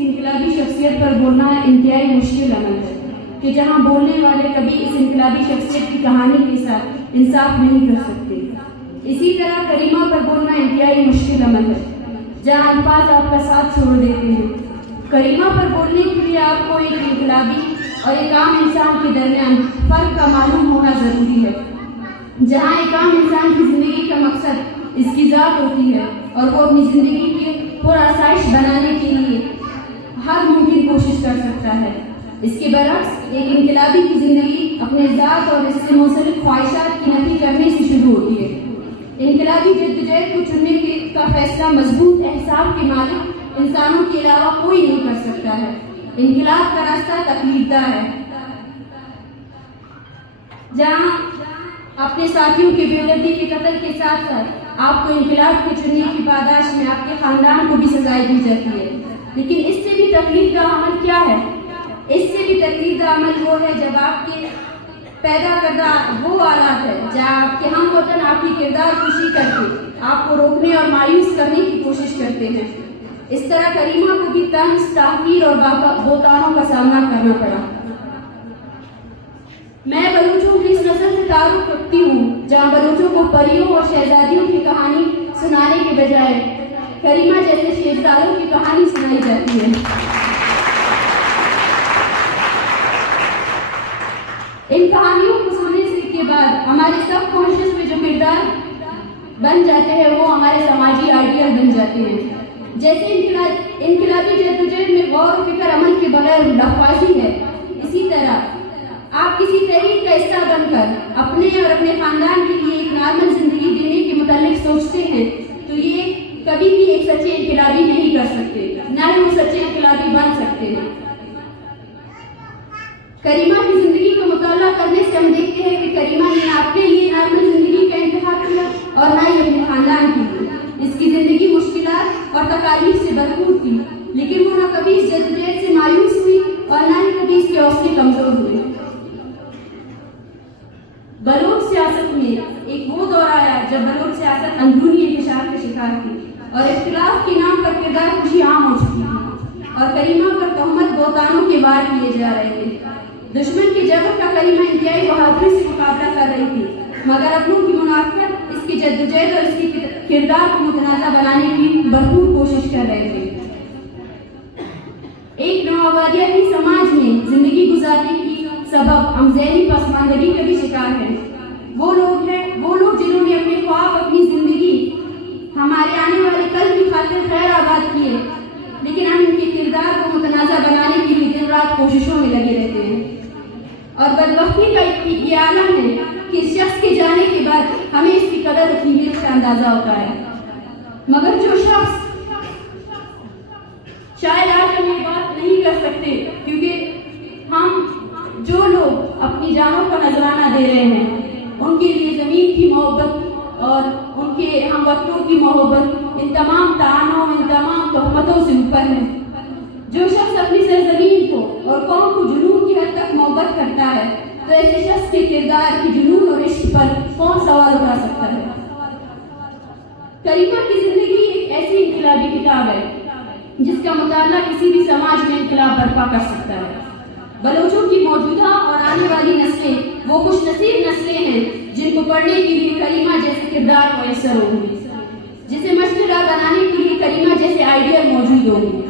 किसी इनकलाबी शख्सियत पर बोलना इंतहाई मुश्किल अमल है कि जहाँ बोलने वाले कभी इस इनकलाबी शख्सियत की कहानी के साथ इंसाफ नहीं कर सकते। इसी तरह करीमा पर बोलना इंतहाई मुश्किल अमल है जहाँ अल्फाज आपका साथ छोड़ देते हैं। करीमा पर बोलने के लिए आपको एक इनकलाबी और एक आम इंसान के दरमियान फ़र्क का मालूम होना ज़रूरी है। जहाँ एक आम इंसान की ज़िंदगी का मकसद इसकी ज़ात होती है और वो अपनी ज़िंदगी के पुरआसाइश बनाने के लिए हर मुमकिन कोशिश कर सकता है। इसके बरक्स एक इनकलाबी की ज़िंदगी अपने ज़ात और इससे मुंसलिक ख्वाहिशात की नफी करने से शुरू होती है। इनकलाबी जद्दोजहद को चुनने का फैसला मजबूत एहसास के मालिक इंसानों के अलावा कोई नहीं कर सकता है। इनकलाब का रास्ता तकलीफदा है। जहाँ अपने साथियों के बेदर्दी के कत्ल के साथ साथ आपको इनकलाब को चुनने की पादाश में आपके ख़ानदान को भी सजाएं दी जाती है। लेकिन इससे भी तकलीफदा अमल क्या है? इससे भी तकलीफदा अमल वो है जब आपके पैदा करदा वो आलात है जहाँ आपके हम वतन आपकी किरदार खुशी करके आपको रोकने और मायूस करने की कोशिश करते हैं। इस तरह करीमा को भी तंज, ताक़ीर और बोतानों का सामना करना पड़ा। मैं बलूचों की इस नस्ल से ताल्लुक़ रखती हूँ जहाँ बलूचों को परियों और शहजादियों की कहानी सुनाने के बजाय करीमा जैसे शेरजादों की कहानी सुनाई जाती है। इन कहानियों को सुनने से के बाद हमारे सब कॉन्शियस में जो किरदार बन जाते हैं वो हमारे समाजी आइडियल बन जाते हैं। जैसे इनकलाबी जद्दोजहद में गौर और फिक्र अमल के बगैर लफाजी है, इसी तरह आप किसी तहरीक का हिस्सा बनकर अपने और अपने खानदान के लिए एक नॉर्मल जिंदगी देने के मुतालिक सोचते हैं तो ये कभी भी एक सच्चे इनकलाबी नहीं कर सकते, न ही वो सच्चे इनकलाबी बन सकते हैं। करीमा की जिंदगी का मुताला करने से हम देखते हैं कि करीमा ने अपने लिए नॉर्मल जिंदगी का इंतखाब किया और न ही अपने खानदान के लिए। इसकी जिंदगी मुश्किलात और तकालीफ से भरपूर थी, लेकिन वो न कभी इस जद्दोजहद से मायूस हुई और न ही कभी इसके हौसले कमजोर हुए। बलोच सियासत में एक वो दौर आया जब बलोच सियासत अंदरूनी इंतशार के शिकार थी और इख्तिलाफ के नाम पर किरदार खुशी आम हो चुकी थी और करीमा पर तहमत बोतानों के वार किए जा रहे थे। दुश्मन के जबर का करीमा इंतहाई बहादुरी से मुकाबला कर रही थी, मगर अपनों की मुनाफिकत इसकी जद्दोजहद और इसके किरदार को मुतनाज़ा बनाने की भरपूर कोशिश कर रहे थे। एक नौआबादियाती समाज में जिंदगी गुजारने की सबब हम ज़हनी पसमानदगी के भी शिकार हैं। वो लोग जिन्होंने अपने ख्वाब, अपनी जिंदगी हमारे आने वाले कल की खातिर खैर आबाद किए, लेकिन हम इनके किरदार को मुतनाज़ा बनाने के लिए दिन रात कोशिशों में लगे रहते हैं। और बदबख्ती का ये आलम है कि इस शख्स के जाने के बाद हमें इसकी कदर और कीमत का अंदाजा होता है, मगर जो शख्स शायद आज हम ये बात नहीं कर सकते क्योंकि हम जो लोग अपनी जानों का नजराना दे रहे हैं उनके लिए ज़मीन की मोहब्बत और उनके हम वक्तों की मोहब्बत इन तमाम तानों, इन तमाम तहमतों से ऊपर है। जो शख्स अपनी सरजमीन को और कौम को जुनून की हद तक मोहब्बत करता है तो ऐसे शख्स के किरदार की जुनून और इश्क पर कौन सवाल उठा सकता है। करीमा की जिंदगी एक ऐसी इनकलाबी किताब है जिसका मुताला किसी भी समाज में इनकलाब बर्पा कर सकता है। बलोचों की मौजूदा और आने वाली नस्लें वो खुश नसीब नस्लें हैं जिनको पढ़ने के लिए करीमा जैसे किरदार मैसर होंगे, जिसे मशहूर बनाने के लिए करीमा जैसे आइडियल मौजूद होंगे।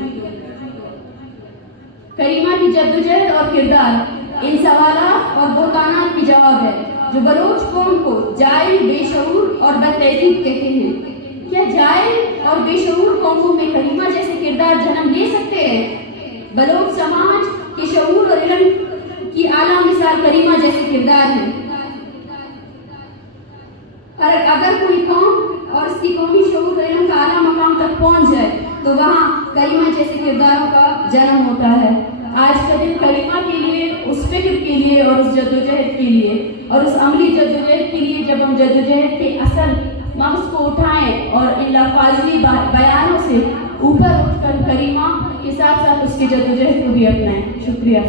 करीमा की जद्दोजहद और किरदार इन सवालात और बोतानात की जवाब है जो बलोच कौम को जाहिल, बेशऊर और बदतहजीब कहते हैं। क्या जाहिल और बेशऊर कौमों में करीमा जैसे किरदार जन्म ले सकते हैं? बलोच समाज के शऊर और इल्म की आला मिसाल करीमा जैसे किरदार हैं। और अगर कोई कौम और इसकी कौमी शऊर और इल्म का आला मकाम तक पहुंच जाए तो वहाँ करीमा जैसे किरदारों का जन्म होता है। आज का दिन करीमा के लिए, उस फिक्र के लिए और उस जद्दोजहद के लिए और उस अमली जद्दोजहद के लिए जब हम जद्दोजहद के असल मग़ज़ को उठाएं और इन लफ़ाज़ी बयानों से ऊपर उठकर करीमा के साथ साथ उसके जद्दोजहद को भी अपनाएं। शुक्रिया।